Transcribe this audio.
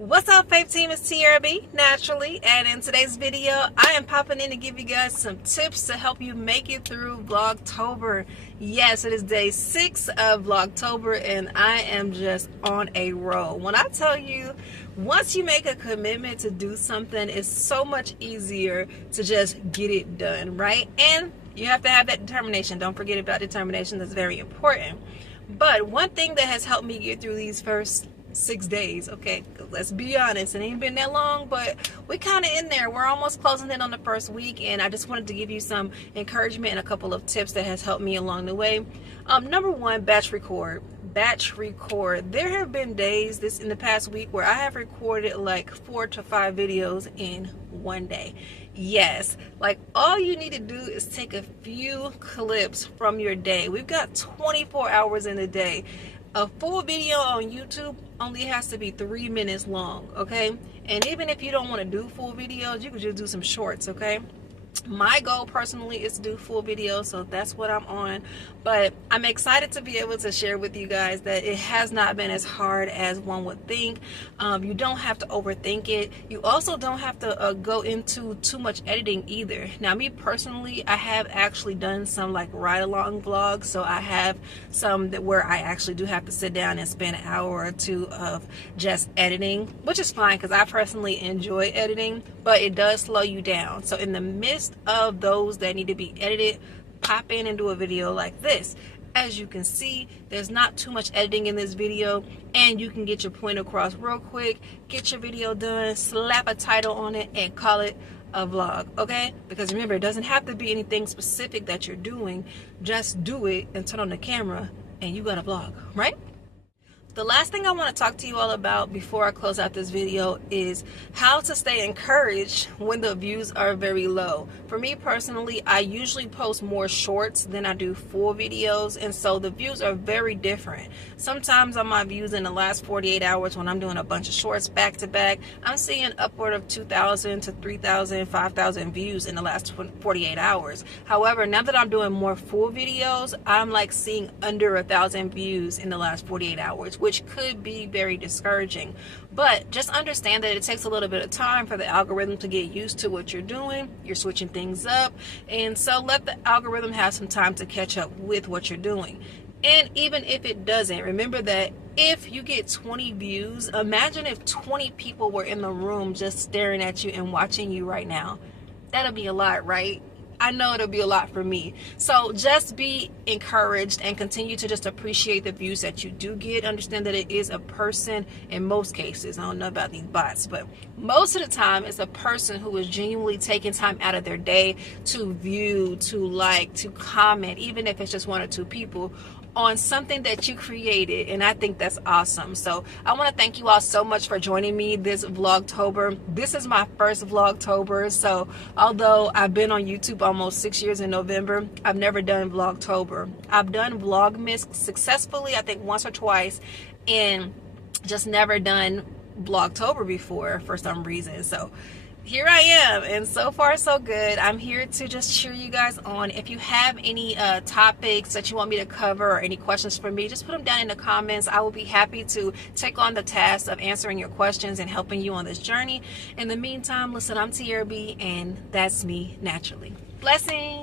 What's up, Faith Team? It's Tiarreabtips, naturally, and in today's video, I am popping in to give you guys some tips to help you make it through Vlogtober. Yes, it is day 6 of Vlogtober, and I am just on a roll. When I tell you, once you make a commitment to do something, it's so much easier to just get it done, right? And you have to have that determination. Don't forget about determination. That's very important. But one thing that has helped me get through these first 6 days, okay, let's be honest, it ain't been that long, but we kind of in there. We're almost closing in on the first week, and I just wanted to give you some encouragement and a couple of tips that has helped me along the way. Number one, batch record. There have been days in the past week where I have recorded like 4 to 5 videos in one day. Yes, like all you need to do is take a few clips from your day. We've got 24 hours in a day. A full video on YouTube only has to be 3 minutes long, okay? And even if you don't want to do full videos, you can just do some shorts, okay? My goal personally is to do full videos, so that's what I'm on. But I'm excited to be able to share with you guys that it has not been as hard as one would think. You don't have to overthink it. You also don't have to go into too much editing either. Now, me personally, I have actually done some like ride-along vlogs, so I have some where I actually do have to sit down and spend an hour or two of just editing, which is fine because I personally enjoy editing, but it does slow you down. So in the midst of those that need to be edited, pop in and do a video like this. As you can see, there's not too much editing in this video, and you can get your point across real quick, get your video done, slap a title on it, and call it a vlog, okay? Because remember, it doesn't have to be anything specific that you're doing. Just do it and turn on the camera and you got a vlog, right? The last thing I want to talk to you all about before I close out this video is how to stay encouraged when the views are very low. For me personally, I usually post more shorts than I do full videos, and so the views are very different. Sometimes on my views in the last 48 hours when I'm doing a bunch of shorts back to back, I'm seeing upward of 2,000 to 3,000, 5,000 views in the last 48 hours. However, now that I'm doing more full videos, I'm like seeing under 1,000 views in the last 48 hours, which could be very discouraging. But just understand that it takes a little bit of time for the algorithm to get used to what you're doing. You're switching things up, and so let the algorithm have some time to catch up with what you're doing. And even if it doesn't, remember that if you get 20 views, imagine if 20 people were in the room just staring at you and watching you right now. That'll be a lot, right? I know it'll be a lot for me. So just be encouraged and continue to just appreciate the views that you do get. Understand that it is a person in most cases. I don't know about these bots, but most of the time it's a person who is genuinely taking time out of their day to view, to like, to comment, even if it's just 1 or 2 people on something that you created, and I think that's awesome. So I want to thank you all so much for joining me this Vlogtober. This is my first Vlogtober, so although I've been on YouTube almost 6 years in November, I've never done Vlogtober. I've done Vlogmas successfully, I think once or twice, and just never done Vlogtober before for some reason. So here I am, and so far so good. I'm here to just cheer you guys on. If you have any topics that you want me to cover or any questions for me, just put them down in the comments. I will be happy to take on the task of answering your questions and helping you on this journey. In the meantime, listen, I'm Tiarreabtips, and that's me naturally. Blessings.